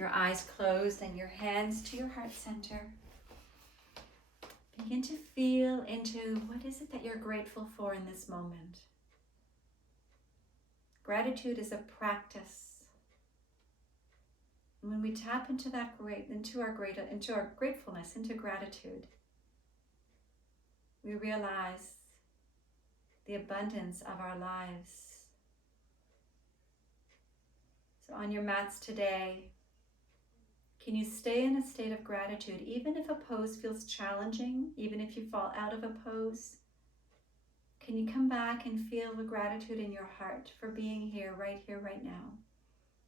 Your eyes closed and your hands to your heart center. Begin to feel into what is it that you're grateful for in this moment. Gratitude is a practice. And when we tap into that into our gratefulness, into gratitude, we realize the abundance of our lives. So on your mats today, can you stay in a state of gratitude, even if a pose feels challenging, even if you fall out of a pose? Can you come back and feel the gratitude in your heart for being here, right now,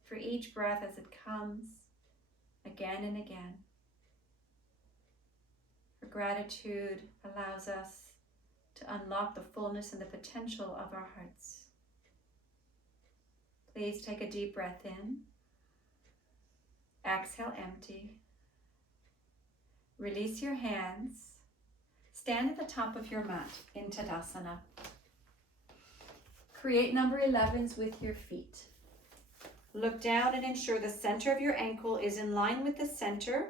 for each breath as it comes, again and again? For gratitude allows us to unlock the fullness and the potential of our hearts. Please take a deep breath in. Exhale, empty. Release your hands. Stand at the top of your mat in Tadasana. Create number 11s with your feet. Look down and ensure the center of your ankle is in line with the center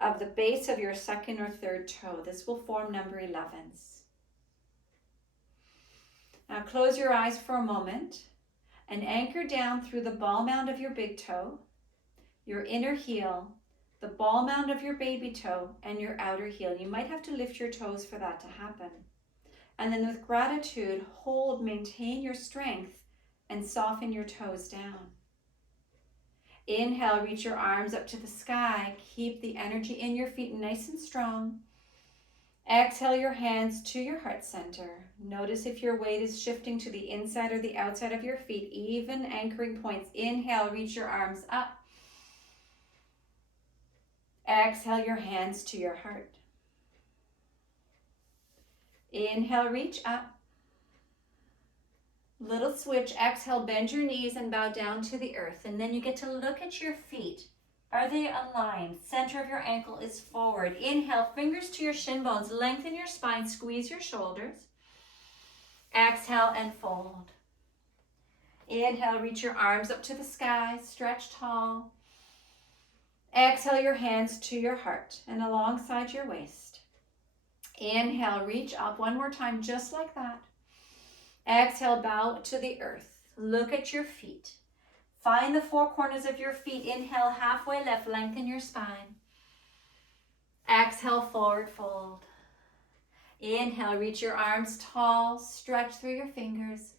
of the base of your second or third toe. This will form number 11s. Now close your eyes for a moment and anchor down through the ball mound of your big toe, your inner heel, the ball mound of your baby toe, and your outer heel. You might have to lift your toes for that to happen. And then with gratitude, hold, maintain your strength, and soften your toes down. Inhale, reach your arms up to the sky. Keep the energy in your feet nice and strong. Exhale your hands to your heart center. Notice if your weight is shifting to the inside or the outside of your feet, even anchoring points. Inhale, reach your arms up. Exhale your hands to your heart. Inhale, reach up. Little switch. Exhale, bend your knees and bow down to the earth. And then you get to look at your feet. Are they aligned? Center of your ankle is forward. Inhale, fingers to your shin bones. Lengthen your spine, squeeze your shoulders. Exhale and fold. Inhale, reach your arms up to the sky, stretch tall. Exhale your hands to your heart and alongside your waist. Inhale, reach up one more time, just like that. Exhale, bow to the earth. Look at your feet. Find the four corners of your feet. Inhale, halfway left, lengthen your spine. Exhale, forward fold. Inhale, reach your arms tall, stretch through your fingers.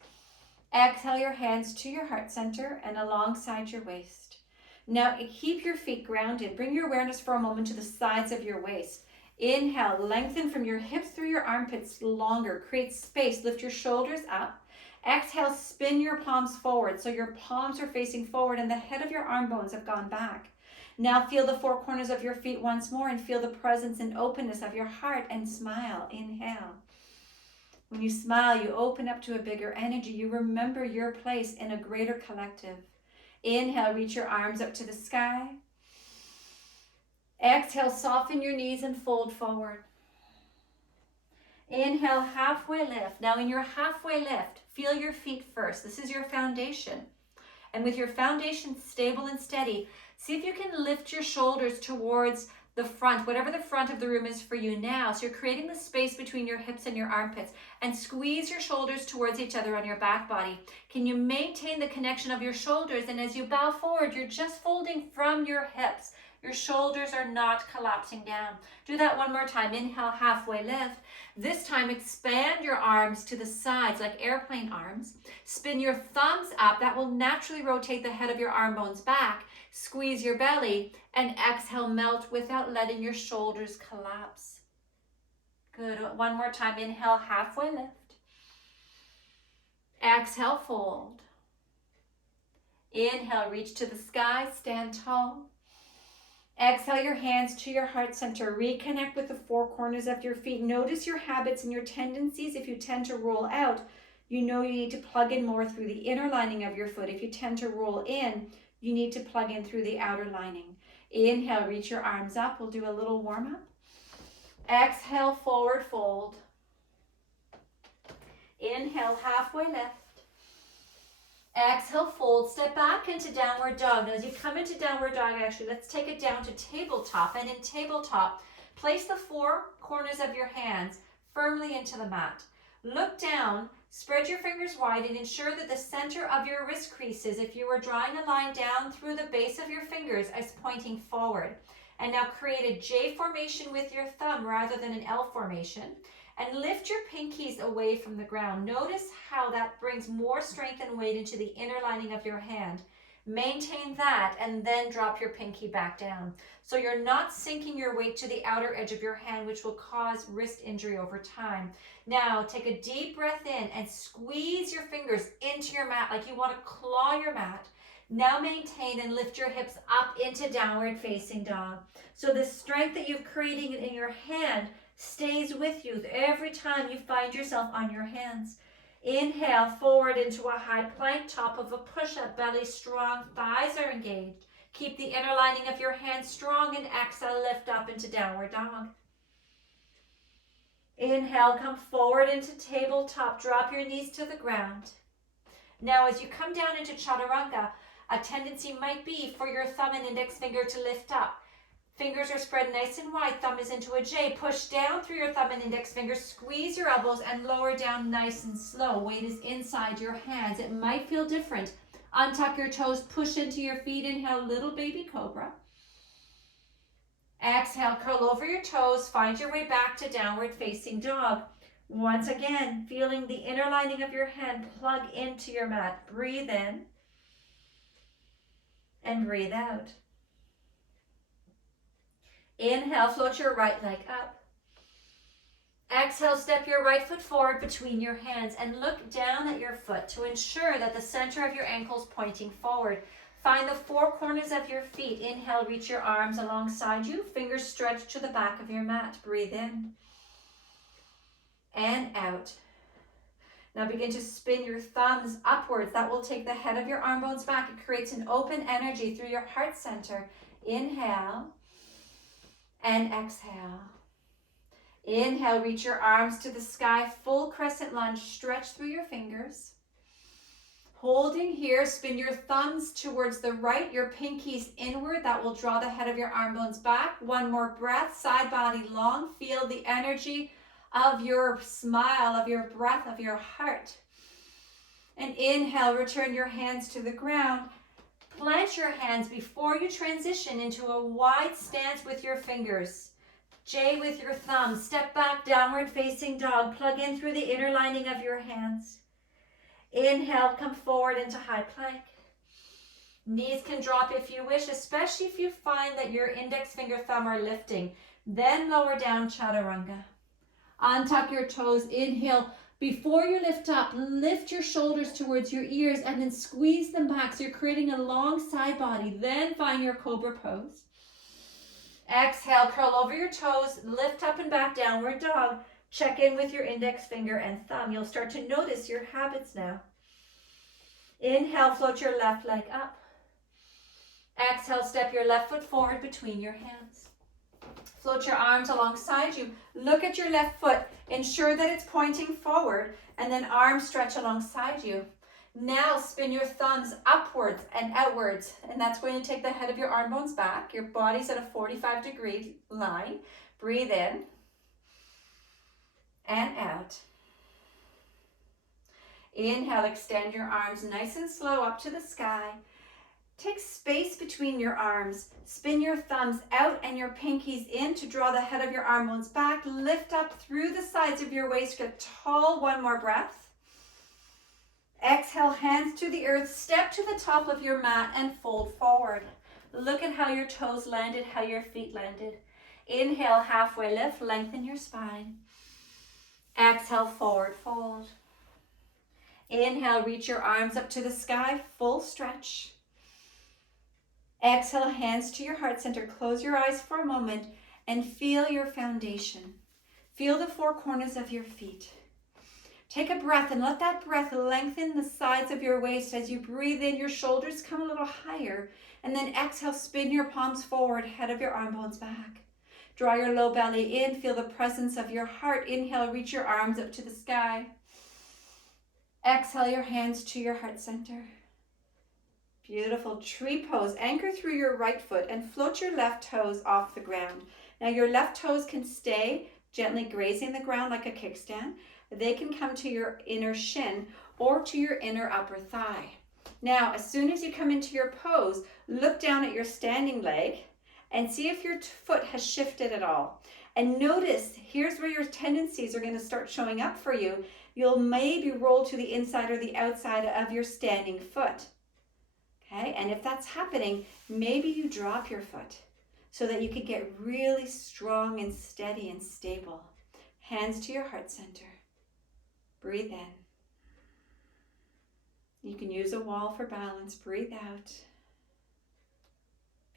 Exhale your hands to your heart center and alongside your waist. Now keep your feet grounded. Bring your awareness for a moment to the sides of your waist. Inhale, lengthen from your hips through your armpits longer. Create space, lift your shoulders up. Exhale, spin your palms forward so your palms are facing forward and the head of your arm bones have gone back. Now feel the four corners of your feet once more and feel the presence and openness of your heart and smile. Inhale. When you smile, you open up to a bigger energy. You remember your place in a greater collective. Inhale, reach your arms up to the sky. Exhale, soften your knees and fold forward. Inhale, halfway lift. Now in your halfway lift, feel your feet first. This is your foundation. And with your foundation stable and steady, see if you can lift your shoulders towards the front, whatever the front of the room is for you now. So you're creating the space between your hips and your armpits, and squeeze your shoulders towards each other on your back body. Can you maintain the connection of your shoulders? And as you bow forward, you're just folding from your hips. Your shoulders are not collapsing down. Do that one more time. Inhale, halfway lift. This time, expand your arms to the sides like airplane arms. Spin your thumbs up. That will naturally rotate the head of your arm bones back. Squeeze your belly and exhale, melt without letting your shoulders collapse. Good. One more time. Inhale, halfway lift. Exhale, fold. Inhale, reach to the sky, stand tall. Exhale your hands to your heart center. Reconnect with the four corners of your feet. Notice your habits and your tendencies. If you tend to roll out, you know you need to plug in more through the inner lining of your foot. If you tend to roll in, you need to plug in through the outer lining. Inhale, reach your arms up. We'll do a little warm up. Exhale, forward fold. Inhale, halfway lift. Exhale, fold, step back into downward dog. Now as you come into downward dog, actually, let's take it down to tabletop. And in tabletop, place the four corners of your hands firmly into the mat. Look down, spread your fingers wide, and ensure that the center of your wrist creases, if you were drawing a line down through the base of your fingers, is pointing forward. And now create a J formation with your thumb rather than an L formation. And lift your pinkies away from the ground. Notice how that brings more strength and weight into the inner lining of your hand. Maintain that and then drop your pinky back down. So you're not sinking your weight to the outer edge of your hand, which will cause wrist injury over time. Now take a deep breath in and squeeze your fingers into your mat like you want to claw your mat. Now maintain and lift your hips up into downward facing dog. So the strength that you're creating in your hand stays with you every time you find yourself on your hands. Inhale, forward into a high plank, top of a push-up, belly strong, thighs are engaged. Keep the inner lining of your hands strong and exhale, lift up into downward dog. Inhale, come forward into tabletop, drop your knees to the ground. Now as you come down into chaturanga, a tendency might be for your thumb and index finger to lift up. Fingers are spread nice and wide, thumb is into a J. Push down through your thumb and index fingers, squeeze your elbows and lower down nice and slow. Weight is inside your hands. It might feel different. Untuck your toes, push into your feet. Inhale, little baby cobra. Exhale, curl over your toes, find your way back to downward facing dog. Once again, feeling the inner lining of your hand plug into your mat. Breathe in and breathe out. Inhale, float your right leg up. Exhale, step your right foot forward between your hands and look down at your foot to ensure that the center of your ankle is pointing forward. Find the four corners of your feet. Inhale, reach your arms alongside you. Fingers stretch to the back of your mat. Breathe in and out. Now begin to spin your thumbs upwards. That will take the head of your arm bones back. It creates an open energy through your heart center. Inhale and exhale. Inhale, reach your arms to the sky, full crescent lunge, stretch through your fingers. Holding here, spin your thumbs towards the right, your pinkies inward. That will draw the head of your arm bones back. One more breath, side body long. Feel the energy of your smile, of your breath, of your heart. And inhale, return your hands to the ground. Plant your hands before you transition into a wide stance with your fingers. J with your thumb. Step back, downward facing dog. Plug in through the inner lining of your hands. Inhale, come forward into high plank. Knees can drop if you wish, especially if you find that your index finger, thumb are lifting. Then lower down chaturanga. Untuck your toes. Inhale. Before you lift up, lift your shoulders towards your ears and then squeeze them back so you're creating a long side body. Then find your cobra pose. Exhale, curl over your toes, lift up and back, downward dog. Check in with your index finger and thumb. You'll start to notice your habits now. Inhale, float your left leg up. Exhale, step your left foot forward between your hands. Float your arms alongside you. Look at your left foot. Ensure that it's pointing forward and then arms stretch alongside you. Now spin your thumbs upwards and outwards, and that's going to take the head of your arm bones back. Your body's at a 45-degree line. Breathe in and out. Inhale, extend your arms nice and slow up to the sky. Take space between your arms. Spin your thumbs out and your pinkies in to draw the head of your arm bones back. Lift up through the sides of your waist. Get tall. One more breath. Exhale, hands to the earth. Step to the top of your mat and fold forward. Look at how your toes landed, how your feet landed. Inhale, halfway lift. Lengthen your spine. Exhale, forward fold. Inhale, reach your arms up to the sky. Full stretch. Exhale, hands to your heart center. Close your eyes for a moment and feel your foundation. Feel the four corners of your feet. Take a breath and let that breath lengthen the sides of your waist. As you breathe in, your shoulders come a little higher. And then exhale, spin your palms forward, head of your arm bones back. Draw your low belly in. Feel the presence of your heart. Inhale, reach your arms up to the sky. Exhale, your hands to your heart center. Beautiful. Tree pose. Anchor through your right foot and float your left toes off the ground. Now your left toes can stay gently grazing the ground like a kickstand. They can come to your inner shin or to your inner upper thigh. Now, as soon as you come into your pose, look down at your standing leg and see if your foot has shifted at all. And notice, here's where your tendencies are going to start showing up for you. You'll maybe roll to the inside or the outside of your standing foot. Okay, and if that's happening, maybe you drop your foot so that you can get really strong and steady and stable. Hands to your heart center. Breathe in. You can use a wall for balance. Breathe out.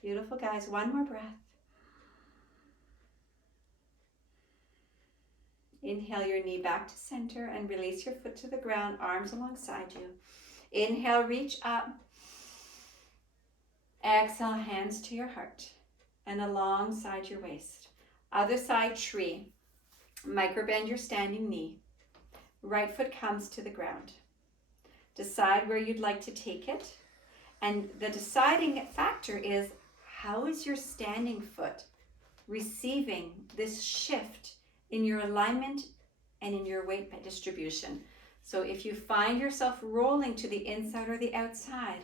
Beautiful, guys. One more breath. Inhale your knee back to center and release your foot to the ground, arms alongside you. Inhale, reach up. Exhale, hands to your heart and alongside your waist. Other side, tree. Microbend your standing knee. Right foot comes to the ground. Decide where you'd like to take it. And the deciding factor is, how is your standing foot receiving this shift in your alignment and in your weight distribution? So if you find yourself rolling to the inside or the outside,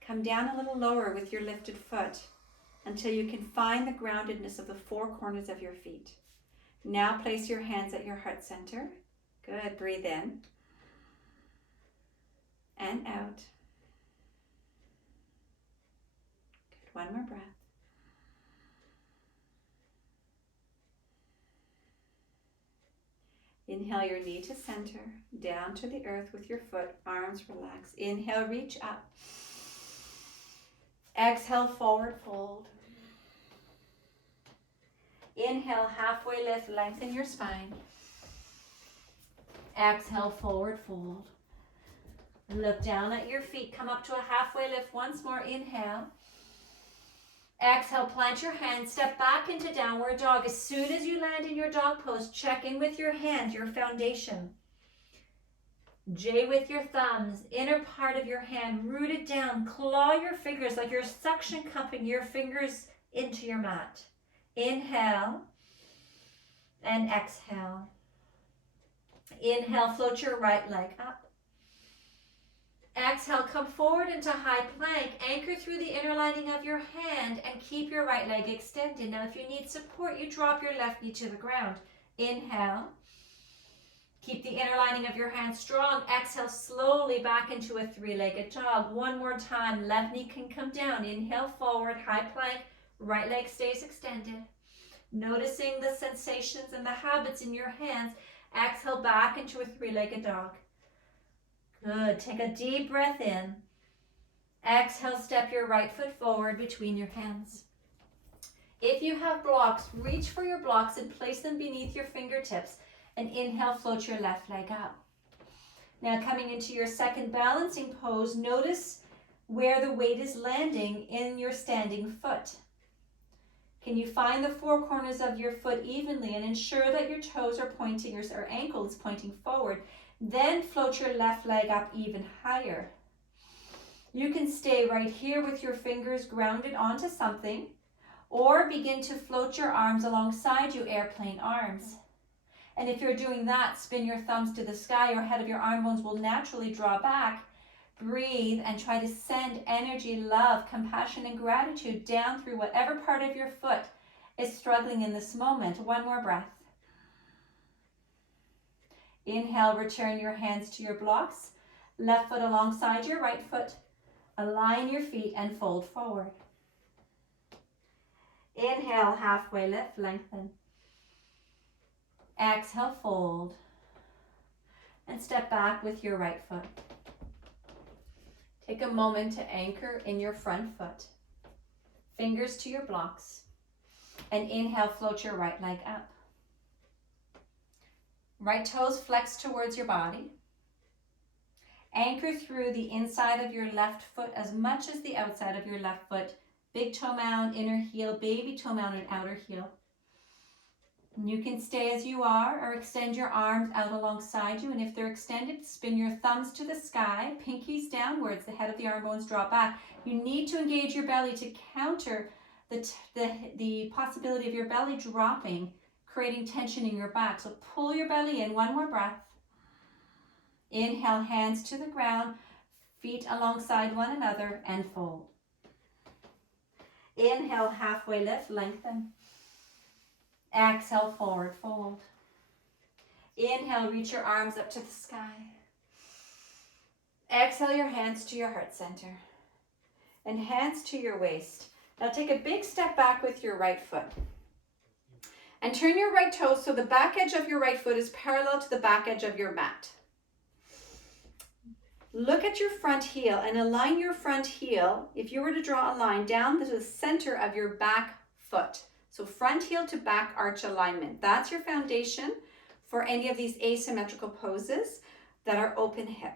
come down a little lower with your lifted foot until you can find the groundedness of the four corners of your feet. Now place your hands at your heart center. Good. Breathe in and out. Good. One more breath. Inhale your knee to center, down to the earth with your foot, arms relax. Inhale, reach up. Exhale, forward fold. Inhale, halfway lift, lengthen your spine. Exhale, forward fold. Look down at your feet, come up to a halfway lift once more. Inhale. Exhale, plant your hands, step back into downward dog. As soon as you land in your dog pose, check in with your hand, your foundation. J with your thumbs, inner part of your hand, root it down, claw your fingers like you're suction cupping your fingers into your mat. Inhale and exhale. Inhale, float your right leg up. Exhale, come forward into high plank, anchor through the inner lining of your hand and keep your right leg extended. Now if you need support, you drop your left knee to the ground. Inhale. Keep the inner lining of your hand strong. Exhale slowly back into a three-legged dog. One more time. Left knee can come down. Inhale forward, high plank. Right leg stays extended. Noticing the sensations and the habits in your hands. Exhale back into a three-legged dog. Good. Take a deep breath in. Exhale, step your right foot forward between your hands. If you have blocks, reach for your blocks and place them beneath your fingertips. And inhale, float your left leg up. Now coming into your second balancing pose, notice where the weight is landing in your standing foot. Can you find the four corners of your foot evenly and ensure that your toes are pointing, or ankle is pointing forward? Then float your left leg up even higher. You can stay right here with your fingers grounded onto something, or begin to float your arms alongside you, airplane arms. And if you're doing that, spin your thumbs to the sky. Your head of your arm bones will naturally draw back. Breathe and try to send energy, love, compassion, and gratitude down through whatever part of your foot is struggling in this moment. One more breath. Inhale, return your hands to your blocks. Left foot alongside your right foot. Align your feet and fold forward. Inhale, halfway lift, lengthen. Exhale, fold. And step back with your right foot. Take a moment to anchor in your front foot. Fingers to your blocks. And inhale, float your right leg up. Right toes flex towards your body. Anchor through the inside of your left foot as much as the outside of your left foot. Big toe mound, inner heel, baby toe mound, and outer heel. And you can stay as you are or extend your arms out alongside you. And if they're extended, spin your thumbs to the sky, pinkies downwards, the head of the arm bones drop back. You need to engage your belly to counter the possibility of your belly dropping, creating tension in your back. So pull your belly in, one more breath. Inhale, hands to the ground, feet alongside one another, and fold. Inhale, halfway lift, lengthen. Exhale, forward fold. Inhale, reach your arms up to the sky. Exhale, your hands to your heart center. And hands to your waist. Now take a big step back with your right foot. And turn your right toes so the back edge of your right foot is parallel to the back edge of your mat. Look at your front heel and align your front heel, if you were to draw a line, down to the center of your back foot. So front heel to back arch alignment. That's your foundation for any of these asymmetrical poses that are open hip.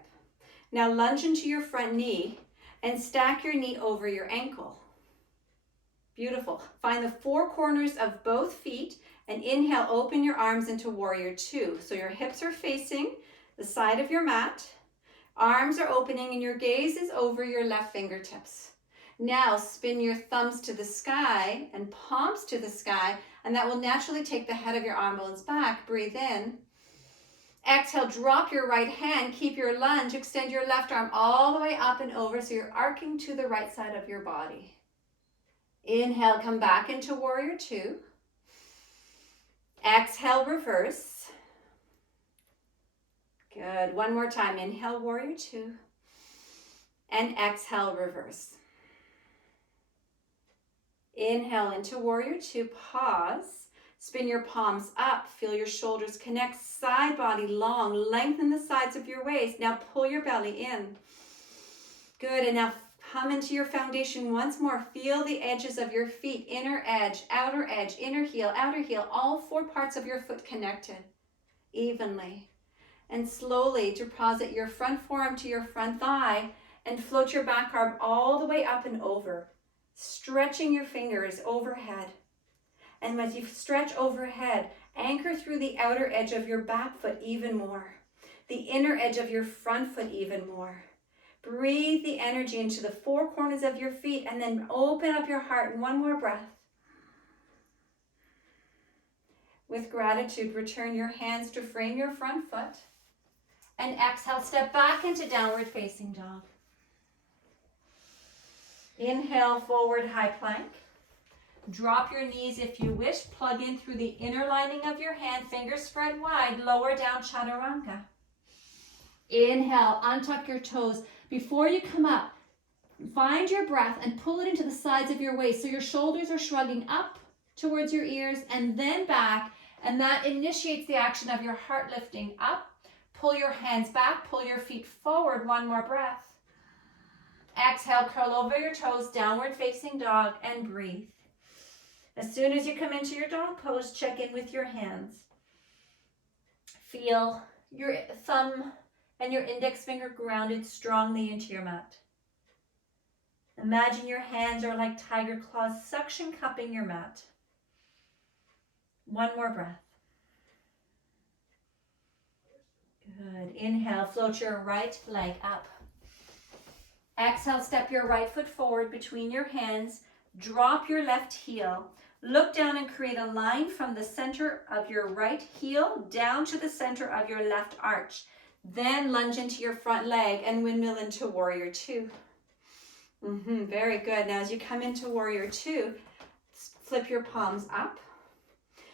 Now lunge into your front knee and stack your knee over your ankle. Beautiful. Find the four corners of both feet and inhale, open your arms into warrior two. So your hips are facing the side of your mat. Arms are opening and your gaze is over your left fingertips. Now spin your thumbs to the sky and palms to the sky, and that will naturally take the head of your arm bones back. Breathe in. Exhale, drop your right hand, keep your lunge, extend your left arm all the way up and over so you're arcing to the right side of your body. Inhale, come back into warrior two. Exhale, reverse. Good. One more time. Inhale, warrior two. And exhale, reverse. Inhale into warrior two. Pause. Spin your palms up. Feel your shoulders connect. Side body long. Lengthen the sides of your waist. Now pull your belly in. Good. And now come into your foundation once more. Feel the edges of your feet. Inner edge, inner heel, outer heel. All four parts of your foot connected evenly. And slowly deposit your front forearm to your front thigh and float your back arm all the way up and over, stretching your fingers overhead. And as you stretch overhead, anchor through the outer edge of your back foot even more, the inner edge of your front foot even more. Breathe the energy into the four corners of your feet and then open up your heart. One more breath. With gratitude, return your hands to frame your front foot. And exhale, step back into downward facing dog. Inhale, forward high plank. Drop your knees if you wish. Plug in through the inner lining of your hand, fingers spread wide, lower down chaturanga. Inhale, untuck your toes. Before you come up, find your breath and pull it into the sides of your waist so your shoulders are shrugging up towards your ears and then back, and that initiates the action of your heart lifting up. Pull your hands back, pull your feet forward, one more breath. Exhale, curl over your toes, downward facing dog, and breathe. As soon as you come into your dog pose, check in with your hands. Feel your thumb and your index finger grounded strongly into your mat. Imagine your hands are like tiger claws, suction cupping your mat. One more breath. Good. Inhale, float your right leg up. Exhale, step your right foot forward between your hands. Drop your left heel. Look down and create a line from the center of your right heel down to the center of your left arch. Then lunge into your front leg and windmill into warrior two. Very good. Now as you come into warrior two, flip your palms up.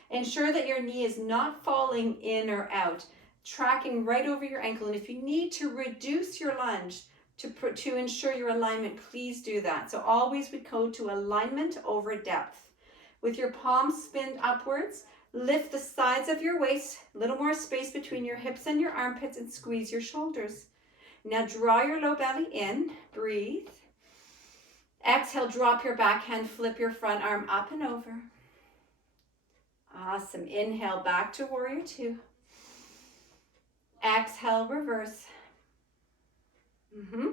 Ensure that your knee is not falling in or out, tracking right over your ankle. And if you need to reduce your lunge to ensure your alignment, please do that. So always we go to alignment over depth. With your palms spinned upwards, lift the sides of your waist, a little more space between your hips and your armpits, and squeeze your shoulders. Now draw your low belly in, breathe. Exhale, drop your backhand, flip your front arm up and over. Awesome. Inhale, back to warrior two. Exhale, reverse.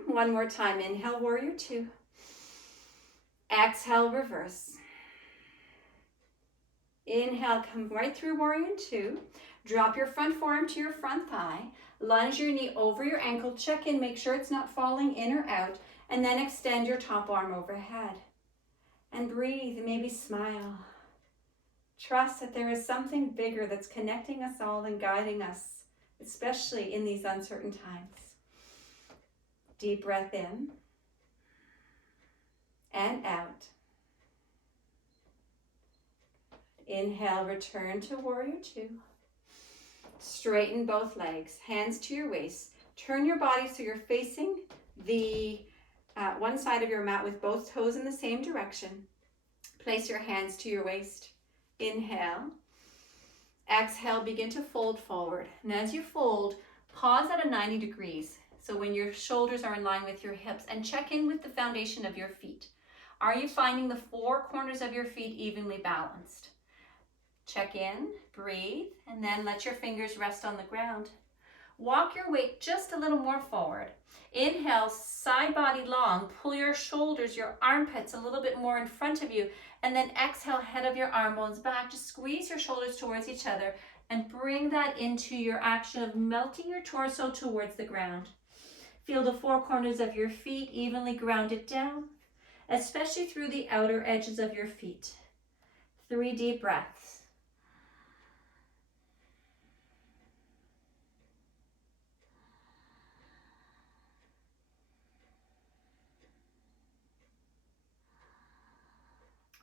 One more time. Inhale, warrior two. Exhale, reverse. Inhale, come right through warrior two. Drop your front forearm to your front thigh. Lunge your knee over your ankle. Check in, make sure it's not falling in or out. And then extend your top arm overhead. And breathe, and maybe smile. Trust that there is something bigger that's connecting us all and guiding us, especially in these uncertain times. Deep breath in and out. Inhale, return to warrior two. Straighten both legs, hands to your waist. Turn your body so you're facing the one side of your mat with both toes in the same direction. Place your hands to your waist. Inhale. Exhale, begin to fold forward. And as you fold, pause at a 90 degrees. So when your shoulders are in line with your hips, and check in with the foundation of your feet. Are you finding the four corners of your feet evenly balanced? Check in, breathe, and then let your fingers rest on the ground. Walk your weight just a little more forward. Inhale, side body long. Pull your shoulders, your armpits a little bit more in front of you. And then exhale, head of your arm bones back. Just squeeze your shoulders towards each other and bring that into your action of melting your torso towards the ground. Feel the four corners of your feet evenly grounded down, especially through the outer edges of your feet. 3 deep breaths.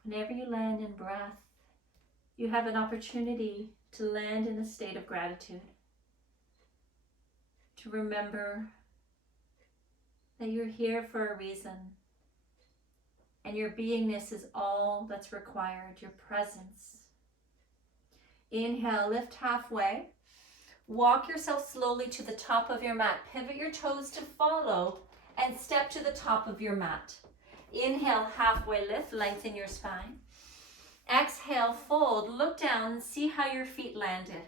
Whenever you land in breath, you have an opportunity to land in a state of gratitude. To remember that you're here for a reason. And your beingness is all that's required, your presence. Inhale, lift halfway. Walk yourself slowly to the top of your mat. Pivot your toes to follow and step to the top of your mat. Inhale, halfway lift, lengthen your spine. Exhale, fold, look down and see how your feet landed.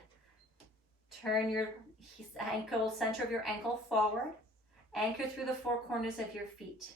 Turn your ankle, center of your ankle forward. Anchor through the four corners of your feet.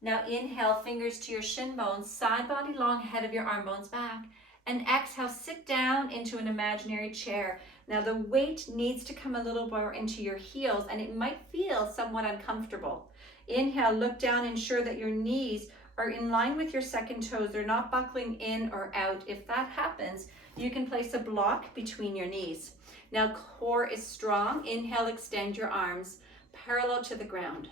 Now inhale, fingers to your shin bones, side body long, head of your arm bones back. And exhale, sit down into an imaginary chair. Now the weight needs to come a little more into your heels and it might feel somewhat uncomfortable. Inhale, look down, ensure that your knees are in line with your second toes. They're not buckling in or out. If that happens, you can place a block between your knees. Now core is strong. Inhale, extend your arms parallel to the ground.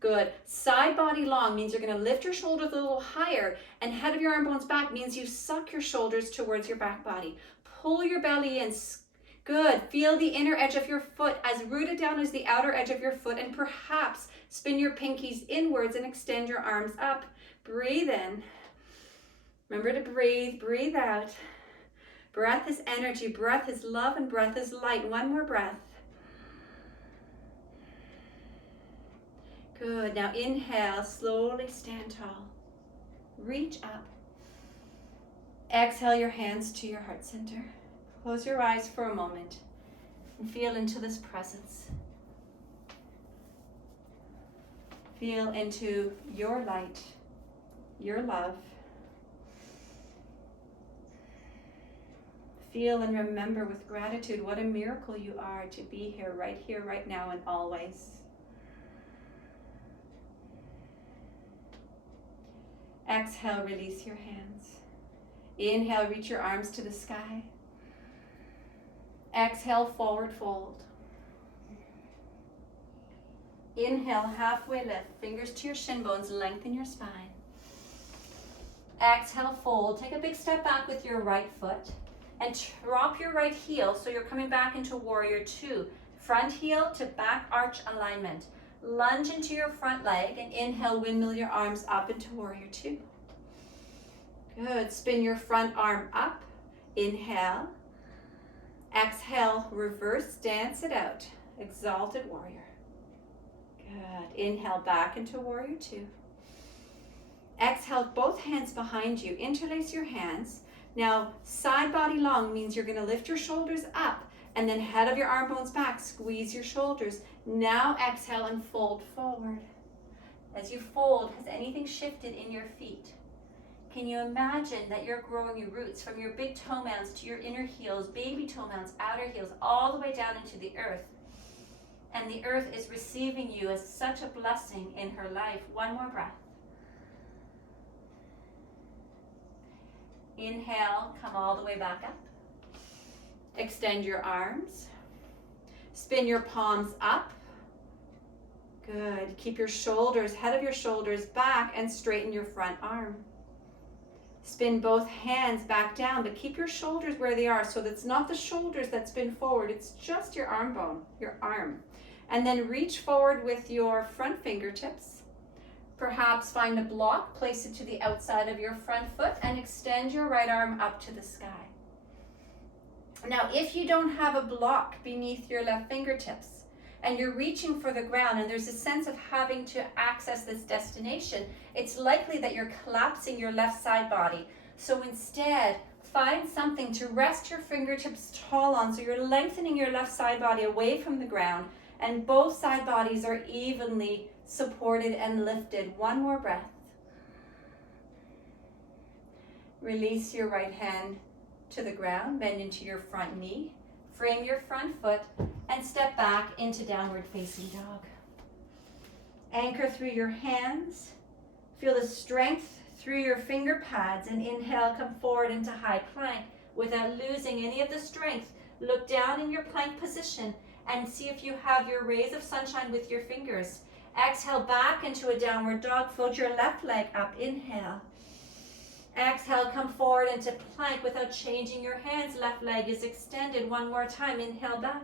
Good. Side body long means you're going to lift your shoulders a little higher, and head of your arm bones back means you suck your shoulders towards your back body. Pull your belly in. Good. Feel the inner edge of your foot as rooted down as the outer edge of your foot, and perhaps spin your pinkies inwards and extend your arms up. Breathe in. Remember to breathe. Breathe out. Breath is energy. Breath is love, and breath is light. One more breath. Good. Now inhale, slowly stand tall. Reach up. Exhale your hands to your heart center. Close your eyes for a moment and feel into this presence. Feel into your light, your love. Feel and remember with gratitude what a miracle you are to be here, right now, and always. Exhale, release your hands. Inhale, reach your arms to the sky. Exhale, forward fold. Inhale, halfway lift, fingers to your shin bones, lengthen your spine. Exhale, fold. Take a big step back with your right foot and drop your right heel so you're coming back into warrior two. Front heel to back arch alignment. Lunge into your front leg and inhale, windmill your arms up into warrior two. Good. Spin your front arm up. Inhale. Exhale, reverse, dance it out. Exalted warrior. Good. Inhale, back into warrior two. Exhale, both hands behind you. Interlace your hands. Now, side body long means you're going to lift your shoulders up and then head of your arm bones back. Squeeze your shoulders. Now exhale and fold forward. As you fold, has anything shifted in your feet? Can you imagine that you're growing your roots from your big toe mounds to your inner heels, baby toe mounds, outer heels, all the way down into the earth? And the earth is receiving you as such a blessing in her life. One more breath. Inhale, come all the way back up. Extend your arms. Spin your palms up. Good. Keep your shoulders, head of your shoulders back, and straighten your front arm. Spin both hands back down, but keep your shoulders where they are, so that's not the shoulders that spin forward, it's just your arm bone, your arm. And then reach forward with your front fingertips. Perhaps find a block, place it to the outside of your front foot, and extend your right arm up to the sky. Now, if you don't have a block beneath your left fingertips, and you're reaching for the ground, and there's a sense of having to access this destination, it's likely that you're collapsing your left side body. So instead, find something to rest your fingertips tall on, so you're lengthening your left side body away from the ground, and both side bodies are evenly supported and lifted. One more breath. Release your right hand to the ground, bend into your front knee, frame your front foot, and step back into downward facing dog. Anchor through your hands. Feel the strength through your finger pads, and inhale, come forward into high plank without losing any of the strength. Look down in your plank position and see if you have your rays of sunshine with your fingers. Exhale back into a downward dog. Float your left leg up. Inhale. Exhale, come forward into plank without changing your hands. Left leg is extended. One more time. Inhale back.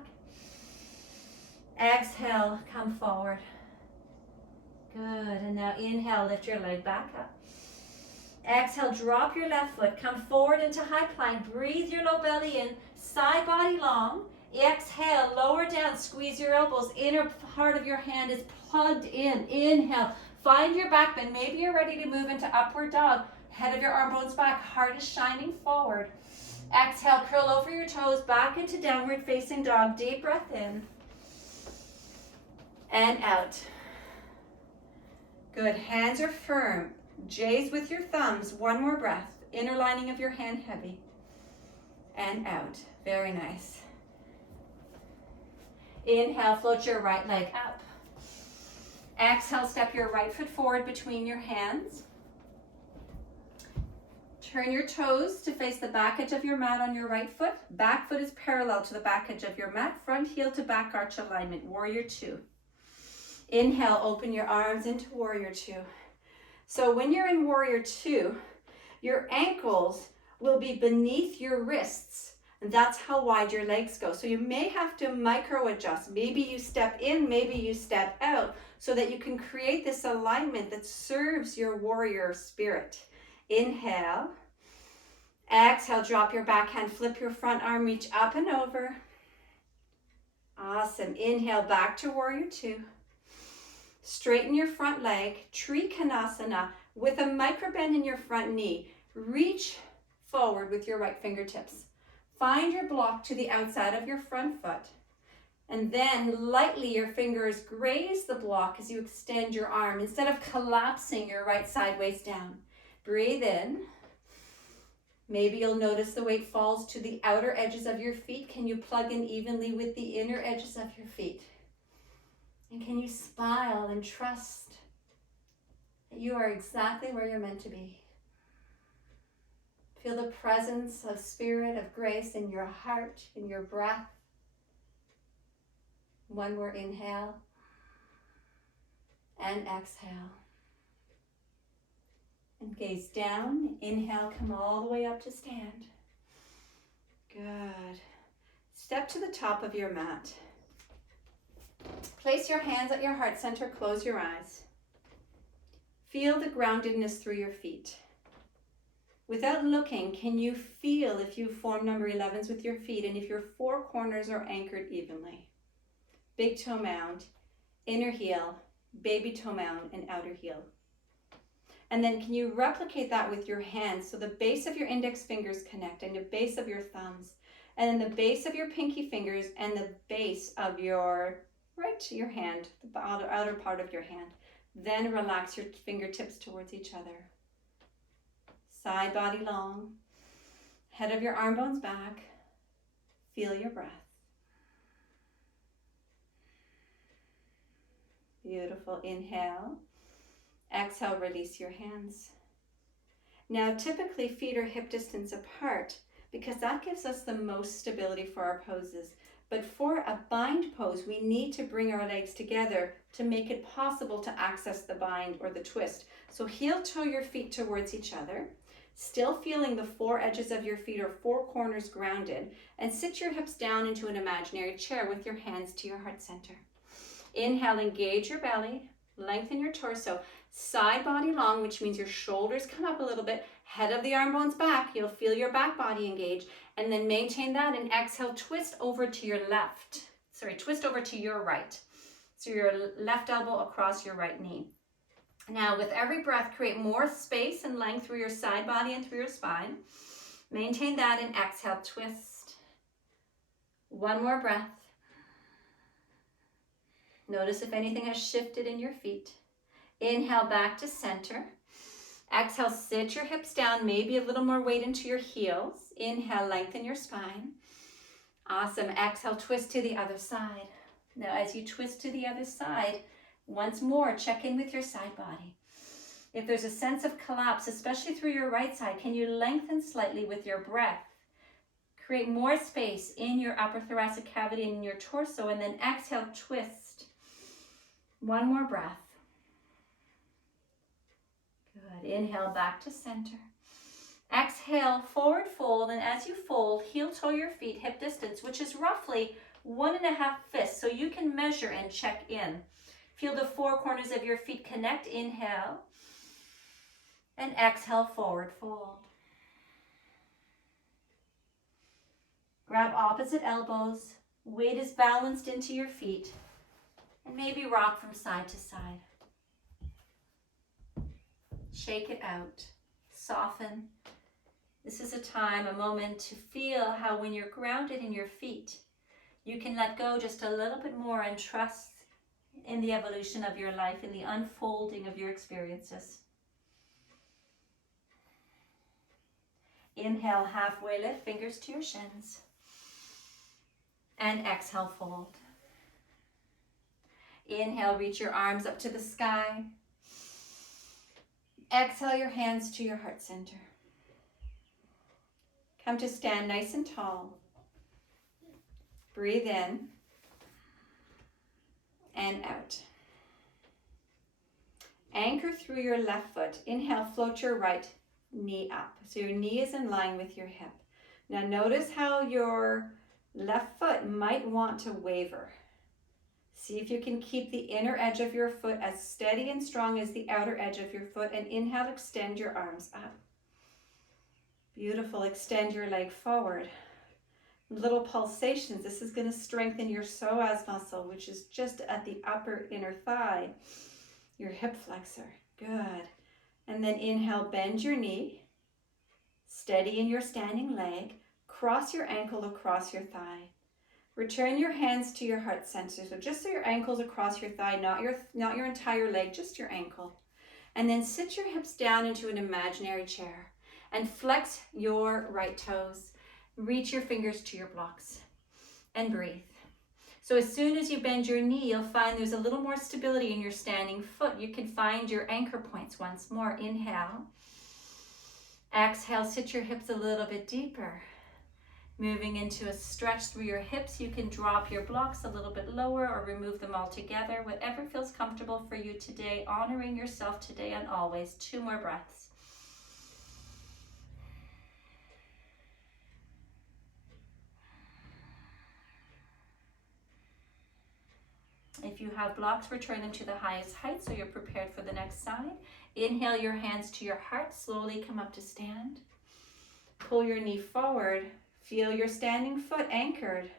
Exhale, come forward. Good. And now inhale, lift your leg back up. Exhale, drop your left foot. Come forward into high plank. Breathe your low belly in. Side body long. Exhale, lower down. Squeeze your elbows. Inner part of your hand is plugged in. Inhale. Find your back bend. Maybe you're ready to move into upward dog. Head of your arm bones back, heart is shining forward. Exhale, curl over your toes, back into downward facing dog. Deep breath in and out. Good, hands are firm. J's with your thumbs. One more breath. Inner lining of your hand heavy and out. Very nice. Inhale, float your right leg up. Exhale, step your right foot forward between your hands. Turn your toes to face the back edge of your mat on your right foot. Back foot is parallel to the back edge of your mat. Front heel to back arch alignment. Warrior two. Inhale, open your arms into warrior two. So when you're in warrior two, your ankles will be beneath your wrists. And that's how wide your legs go. So you may have to micro adjust. Maybe you step in, maybe you step out, so that you can create this alignment that serves your warrior spirit. Inhale. Exhale, drop your back hand, flip your front arm, reach up and over. Awesome. Inhale, back to warrior two. Straighten your front leg, Trikonasana, with a micro bend in your front knee. Reach forward with your right fingertips. Find your block to the outside of your front foot. And then lightly your fingers graze the block as you extend your arm instead of collapsing your right sideways down. Breathe in. Maybe you'll notice the weight falls to the outer edges of your feet. Can you plug in evenly with the inner edges of your feet? And can you smile and trust that you are exactly where you're meant to be? Feel the presence of spirit, of grace in your heart, in your breath. One more inhale and exhale. And gaze down. Inhale, come all the way up to stand. Good. Step to the top of your mat. Place your hands at your heart center. Close your eyes. Feel the groundedness through your feet. Without looking, can you feel if you form number 11s with your feet and if your four corners are anchored evenly? Big toe mound, inner heel, baby toe mound, and outer heel. And then can you replicate that with your hands so the base of your index fingers connect and the base of your thumbs, and then the base of your pinky fingers and the base of your your hand, the outer part of your hand. Then relax your fingertips towards each other. Side body long. Head of your arm bones back. Feel your breath. Beautiful. Inhale. Exhale, release your hands. Now, typically feet are hip distance apart because that gives us the most stability for our poses. But for a bind pose, we need to bring our legs together to make it possible to access the bind or the twist. So heel toe your feet towards each other, still feeling the four edges of your feet or four corners grounded, and sit your hips down into an imaginary chair with your hands to your heart center. Inhale, engage your belly, lengthen your torso, side body long, which means your shoulders come up a little bit, head of the arm bones back, you'll feel your back body engage, and then maintain that and exhale, twist over to your left. Twist over to your right. So your left elbow across your right knee. Now with every breath, create more space and length through your side body and through your spine. Maintain that and exhale, twist. One more breath. Notice if anything has shifted in your feet. Inhale back to center. Exhale, sit your hips down, maybe a little more weight into your heels. Inhale, lengthen your spine. Awesome. Exhale, twist to the other side. Now, as you twist to the other side, once more, check in with your side body. If there's a sense of collapse, especially through your right side, can you lengthen slightly with your breath? Create more space in your upper thoracic cavity and in your torso, and then exhale, twist. One more breath. Good. Inhale back to center. Exhale, forward fold, and as you fold, heel toe your feet hip distance, which is roughly 1.5 fists, so you can measure and check in. Feel the four corners of your feet connect. Inhale, and exhale, forward fold. Grab opposite elbows, weight is balanced into your feet, and maybe rock from side to side. Shake it out, soften. This is a time, a moment to feel how when you're grounded in your feet, you can let go just a little bit more and trust in the evolution of your life, in the unfolding of your experiences. Inhale, halfway lift, fingers to your shins. And exhale, fold. Inhale, reach your arms up to the sky. Exhale, your hands to your heart center. Come to stand nice and tall. Breathe in and out. Anchor through your left foot. Inhale, float your right knee up. So your knee is in line with your hip. Now notice how your left foot might want to waver. See if you can keep the inner edge of your foot as steady and strong as the outer edge of your foot. And inhale, extend your arms up. Beautiful. Extend your leg forward. Little pulsations. This is going to strengthen your psoas muscle, which is just at the upper inner thigh, your hip flexor. Good. And then inhale, bend your knee. Steady in your standing leg. Cross your ankle across your thigh. Return your hands to your heart center. So just so your ankle's across your thigh, not your entire leg, just your ankle. And then sit your hips down into an imaginary chair and flex your right toes. Reach your fingers to your blocks and breathe. So as soon as you bend your knee, you'll find there's a little more stability in your standing foot. You can find your anchor points once more. Inhale. Exhale, sit your hips a little bit deeper. Moving into a stretch through your hips, you can drop your blocks a little bit lower or remove them altogether. Whatever feels comfortable for you today, honoring yourself today and always. 2 more breaths. If you have blocks, return them to the highest height so you're prepared for the next side. Inhale your hands to your heart, slowly come up to stand. Pull your knee forward, feel your standing foot anchored,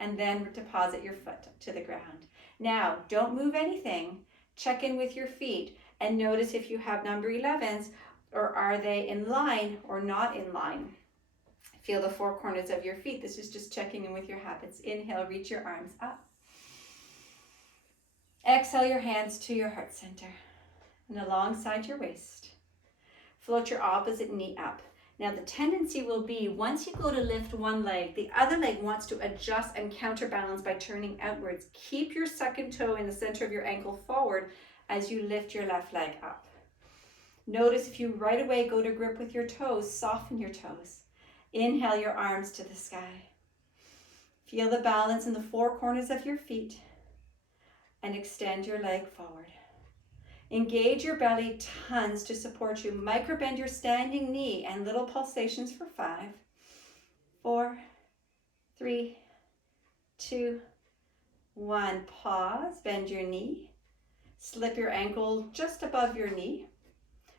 and then deposit your foot to the ground. Now, don't move anything. Check in with your feet and notice if you have number 11s or are they in line or not in line. Feel the 4 corners of your feet. This is just checking in with your habits. Inhale, reach your arms up. Exhale your hands to your heart center and alongside your waist. Float your opposite knee up. Now the tendency will be once you go to lift one leg, the other leg wants to adjust and counterbalance by turning outwards. Keep your second toe in the center of your ankle forward as you lift your left leg up. Notice if you right away go to grip with your toes, soften your toes. Inhale your arms to the sky. Feel the balance in the four corners of your feet and extend your leg forward. Engage your belly tons to support you. Microbend your standing knee and little pulsations for 5, 4, 3, 2, 1. Pause, bend your knee. Slip your ankle just above your knee.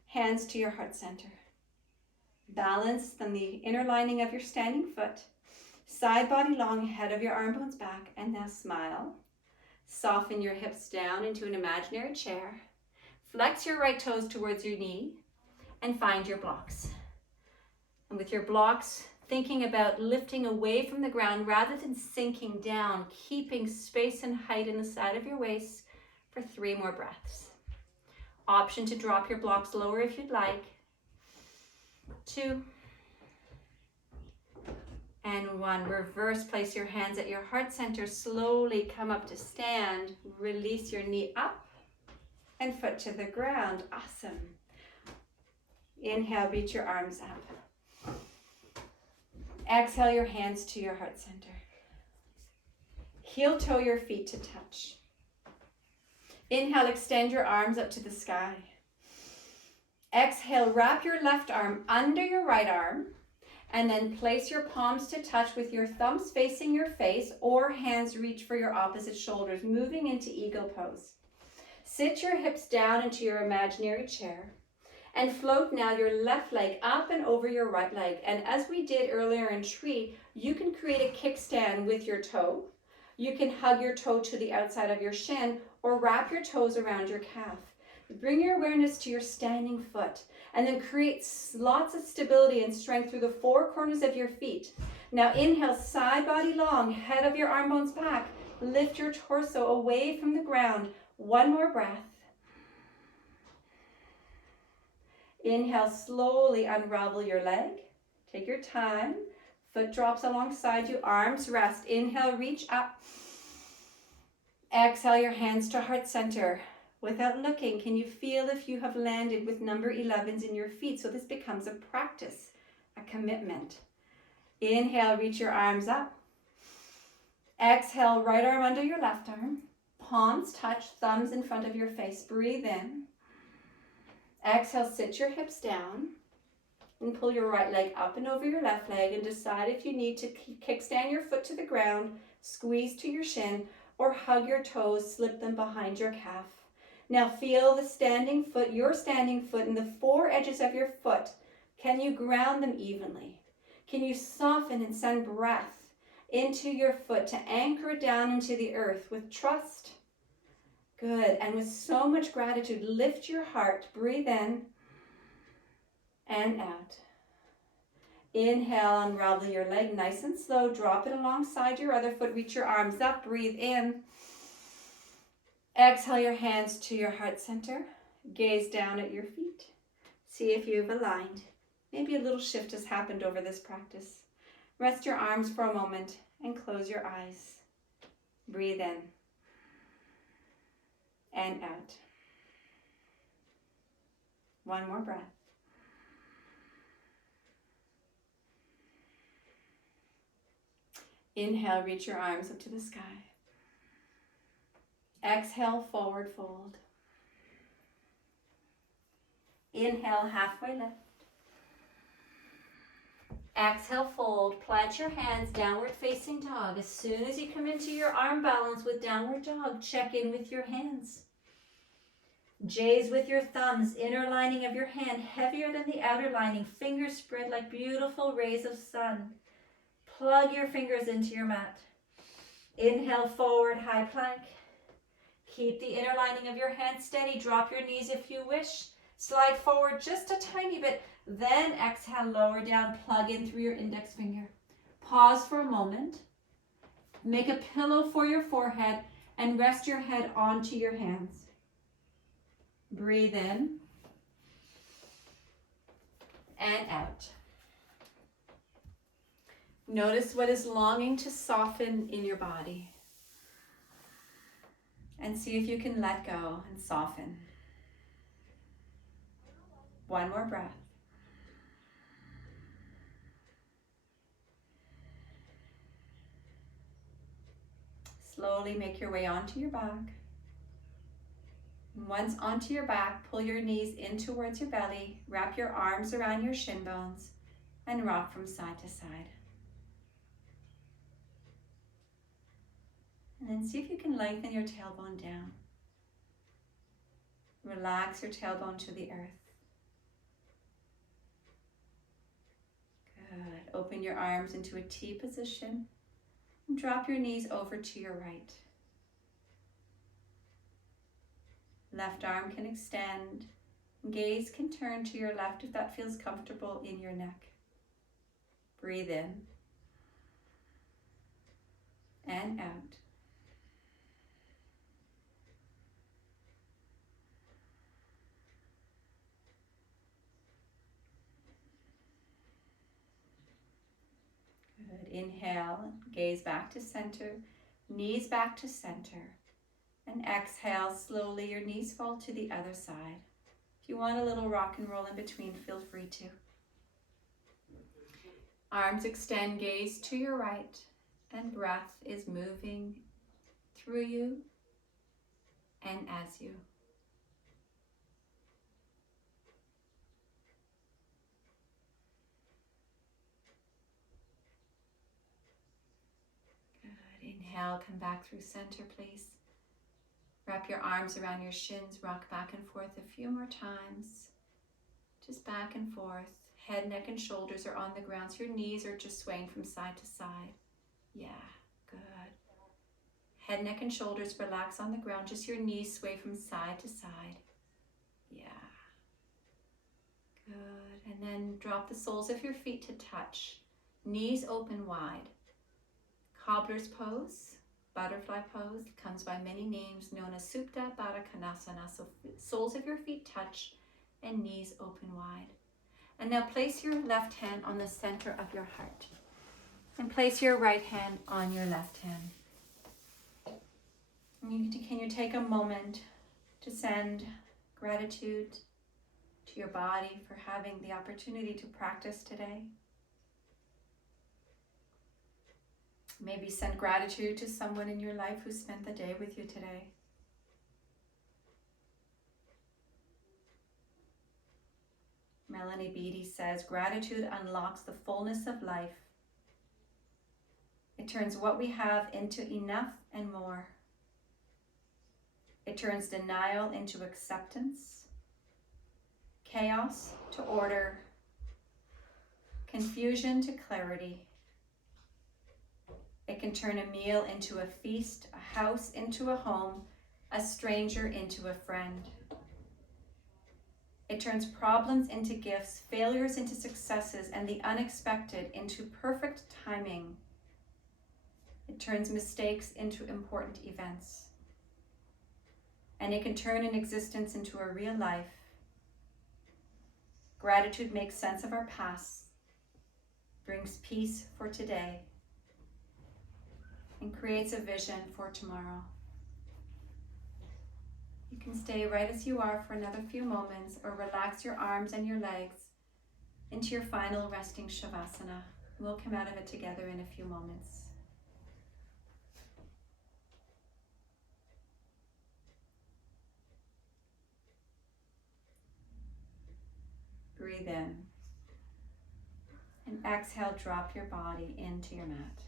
Hands to your heart center. Balance on the inner lining of your standing foot. Side body long, head of your arm bones back. And now smile. Soften your hips down into an imaginary chair. Flex your right toes towards your knee and find your blocks. And with your blocks, thinking about lifting away from the ground rather than sinking down, keeping space and height in the side of your waist for 3 more breaths. Option to drop your blocks lower if you'd like. 2 and 1. Reverse, place your hands at your heart center. Slowly come up to stand. Release your knee up and foot to the ground. Awesome. Inhale, reach your arms up. Exhale your hands to your heart center. Heel toe your feet to touch. Inhale, extend your arms up to the sky. Exhale, wrap your left arm under your right arm and then place your palms to touch with your thumbs facing your face or hands reach for your opposite shoulders, moving into eagle pose. Sit your hips down into your imaginary chair and float now your left leg up and over your right leg. And as we did earlier in tree, you can create a kickstand with your toe. You can hug your toe to the outside of your shin or wrap your toes around your calf. Bring your awareness to your standing foot and then create lots of stability and strength through the 4 corners of your feet. Now inhale, side body long, head of your arm bones back. Lift your torso away from the ground. 1 more breath. Inhale, slowly unravel your leg. Take your time. Foot drops alongside you, arms rest. Inhale, reach up. Exhale your hands to heart center. Without looking, can you feel if you have landed with number 11s in your feet? So this becomes a practice, a commitment. Inhale, reach your arms up. Exhale, right arm under your left arm. Palms touch, thumbs in front of your face. Breathe in. Exhale, sit your hips down and pull your right leg up and over your left leg and decide if you need to kickstand your foot to the ground, squeeze to your shin, or hug your toes, slip them behind your calf. Now feel the standing foot, your standing foot, and the 4 edges of your foot. Can you ground them evenly? Can you soften and send breath into your foot to anchor it down into the earth with trust? Good. And with so much gratitude, lift your heart. Breathe in and out. Inhale, unravel your leg nice and slow. Drop it alongside your other foot. Reach your arms up. Breathe in. Exhale your hands to your heart center. Gaze down at your feet. See if you've aligned. Maybe a little shift has happened over this practice. Rest your arms for a moment and close your eyes. Breathe in and out. 1 more breath. Inhale, reach your arms up to the sky. Exhale, forward fold. Inhale, halfway lift. Exhale, fold. Plant your hands, downward facing dog. As soon as you come into your arm balance with downward dog, check in with your hands. J's with your thumbs, inner lining of your hand heavier than the outer lining. Fingers spread like beautiful rays of sun. Plug your fingers into your mat. Inhale, forward, high plank. Keep the inner lining of your hand steady. Drop your knees if you wish. Slide forward just a tiny bit. Then exhale, lower down, plug in through your index finger. Pause for a moment. Make a pillow for your forehead and rest your head onto your hands. Breathe in and out. Notice what is longing to soften in your body. And see if you can let go and soften. One more breath. Slowly make your way onto your back. And once onto your back, pull your knees in towards your belly, wrap your arms around your shin bones, and rock from side to side. And then see if you can lengthen your tailbone down. Relax your tailbone to the earth. Good. Open your arms into a T position and drop your knees over to your right. Left arm can extend. Gaze can turn to your left if that feels comfortable in your neck. Breathe in and out. Good. Inhale, gaze back to center, knees back to center. And exhale, slowly your knees fall to the other side. If you want a little rock and roll in between, feel free to. Arms extend, gaze to your right, and breath is moving through you and as you. Good. Inhale, come back through center, please. Wrap your arms around your shins, rock back and forth a few more times. Just back and forth. Head, neck, and shoulders are on the ground, so your knees are just swaying from side to side. Yeah, good. Head, neck, and shoulders relax on the ground, just your knees sway from side to side. Yeah, good. And then drop the soles of your feet to touch. Knees open wide. Cobbler's pose. Butterfly pose comes by many names, known as Supta Baddha Konasana. So soles of your feet touch and knees open wide. And now place your left hand on the center of your heart. And place your right hand on your left hand. And can you take a moment to send gratitude to your body for having the opportunity to practice today? Maybe send gratitude to someone in your life who spent the day with you today. Melanie Beattie says, gratitude unlocks the fullness of life. It turns what we have into enough and more. It turns denial into acceptance, chaos to order, confusion to clarity. It can turn a meal into a feast, a house into a home, a stranger into a friend. It turns problems into gifts, failures into successes, and the unexpected into perfect timing. It turns mistakes into important events. And it can turn an existence into a real life. Gratitude makes sense of our past, brings peace for today, and creates a vision for tomorrow. You can stay right as you are for another few moments, or relax your arms and your legs into your final resting Shavasana. We'll come out of it together in a few moments. Breathe in. And exhale, drop your body into your mat.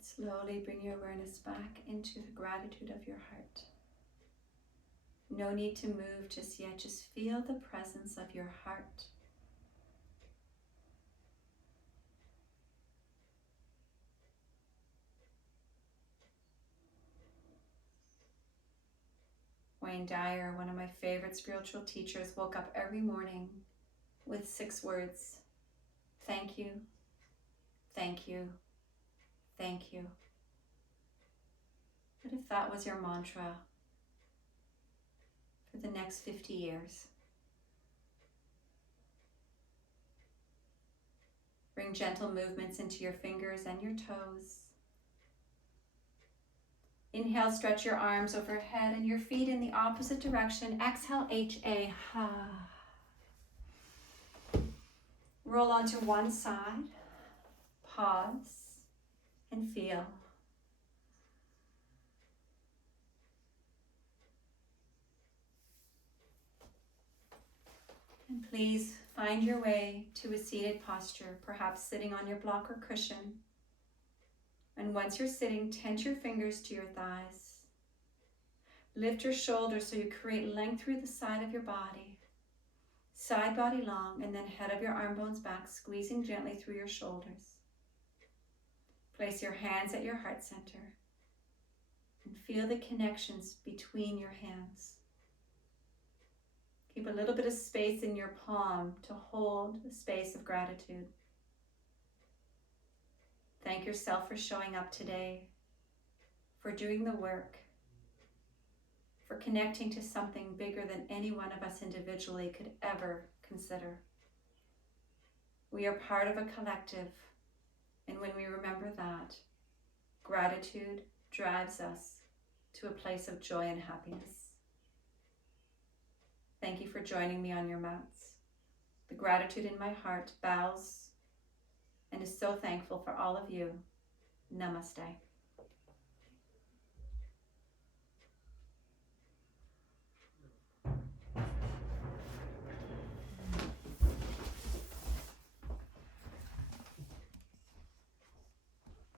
Slowly bring your awareness back into the gratitude of your heart. No need to move just yet. Just feel the presence of your heart. Wayne Dyer, one of my favorite spiritual teachers, woke up every morning with 6 words. Thank you, thank you, thank you. What if that was your mantra for the next 50 years? Bring gentle movements into your fingers and your toes. Inhale, stretch your arms overhead and your feet in the opposite direction. Exhale, HA. Roll onto one side. Pause and feel. And please find your way to a seated posture, perhaps sitting on your block or cushion. And once you're sitting, tense your fingers to your thighs. Lift your shoulders so you create length through the side of your body. Side body long, and then head of your arm bones back, squeezing gently through your shoulders. Place your hands at your heart center and feel the connections between your hands. Keep a little bit of space in your palm to hold the space of gratitude. Thank yourself for showing up today, for doing the work, for connecting to something bigger than any one of us individually could ever consider. We are part of a collective, and when we remember that, gratitude drives us to a place of joy and happiness. Thank you for joining me on your mats. The gratitude in my heart bows and is so thankful for all of you. Namaste.